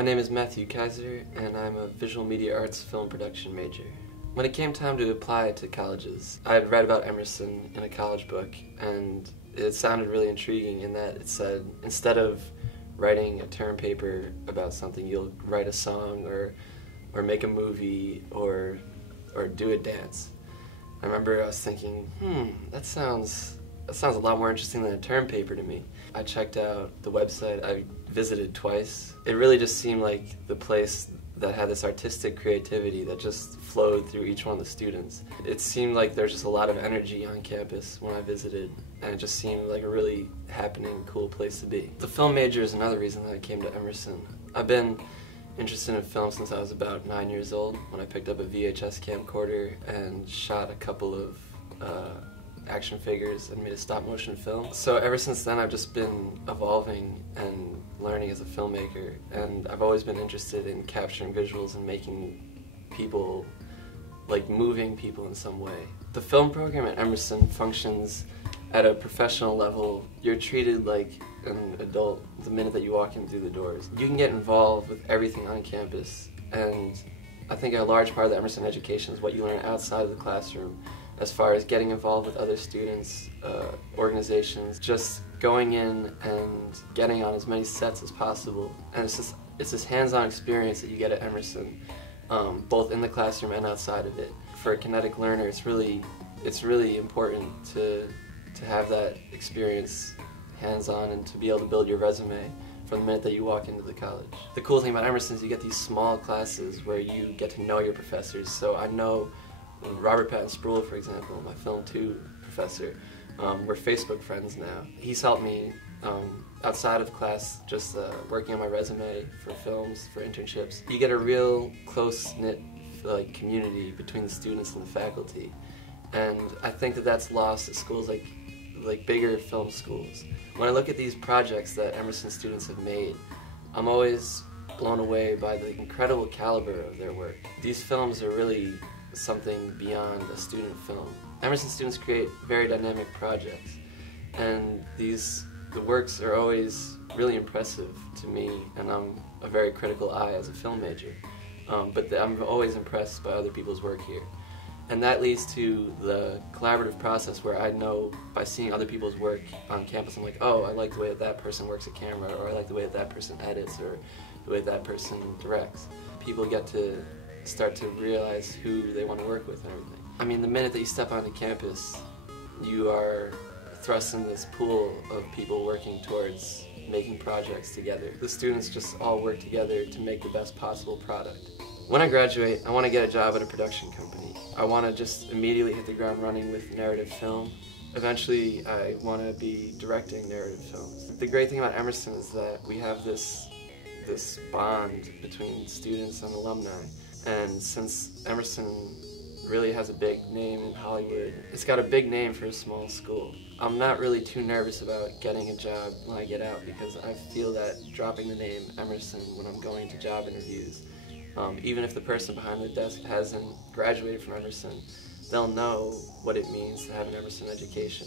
My name is Matthew Kaiser, and I'm a visual media arts film production major. When it came time to apply to colleges, I had read about Emerson in a college book, and it sounded really intriguing in that it said, instead of writing a term paper about something, you'll write a song or make a movie or do a dance. I remember I was thinking, that sounds a lot more interesting than a term paper to me. I checked out the website. I visited twice. It really just seemed like the place that had this artistic creativity that just flowed through each one of the students. It seemed like there's just a lot of energy on campus when I visited, and it just seemed like a really happening, cool place to be. The film major is another reason that I came to Emerson. I've been interested in film since I was about 9 years old, when I picked up a VHS camcorder and shot a couple of action figures and made a stop-motion film. So ever since then I've just been evolving and learning as a filmmaker, and I've always been interested in capturing visuals and making people, like moving people in some way. The film program at Emerson functions at a professional level. You're treated like an adult the minute that you walk in through the doors. You can get involved with everything on campus, and I think a large part of the Emerson education is what you learn outside of the classroom, as far as getting involved with other students, organizations, just going in and getting on as many sets as possible. And it's this hands-on experience that you get at Emerson, both in the classroom and outside of it. For a kinetic learner, it's really important to have that experience hands-on and to be able to build your resume from the minute that you walk into the college. The cool thing about Emerson is you get these small classes where you get to know your professors. So I know Robert Patton Sproul, for example, my Film 2 professor, we're Facebook friends now. He's helped me outside of class, just working on my resume for films, for internships. You get a real close-knit community between the students and the faculty, and I think that that's lost at schools like bigger film schools. When I look at these projects that Emerson students have made, I'm always blown away by the incredible caliber of their work. These films are really something beyond a student film. Emerson students create very dynamic projects, and the works are always really impressive to me, and I'm a very critical eye as a film major. But I'm always impressed by other people's work here. And that leads to the collaborative process where I know by seeing other people's work on campus, I'm like, oh, I like the way that person works a camera, or I like the way that person edits, or the way that person directs. People get to start to realize who they want to work with and everything. I mean, the minute that you step onto campus, you are thrust in this pool of people working towards making projects together. The students just all work together to make the best possible product. When I graduate, I want to get a job at a production company. I want to just immediately hit the ground running with narrative film. Eventually, I want to be directing narrative films. The great thing about Emerson is that we have this bond between students and alumni. And since Emerson really has a big name in Hollywood, it's got a big name for a small school. I'm not really too nervous about getting a job when I get out, because I feel that dropping the name Emerson when I'm going to job interviews, even if the person behind the desk hasn't graduated from Emerson, they'll know what it means to have an Emerson education.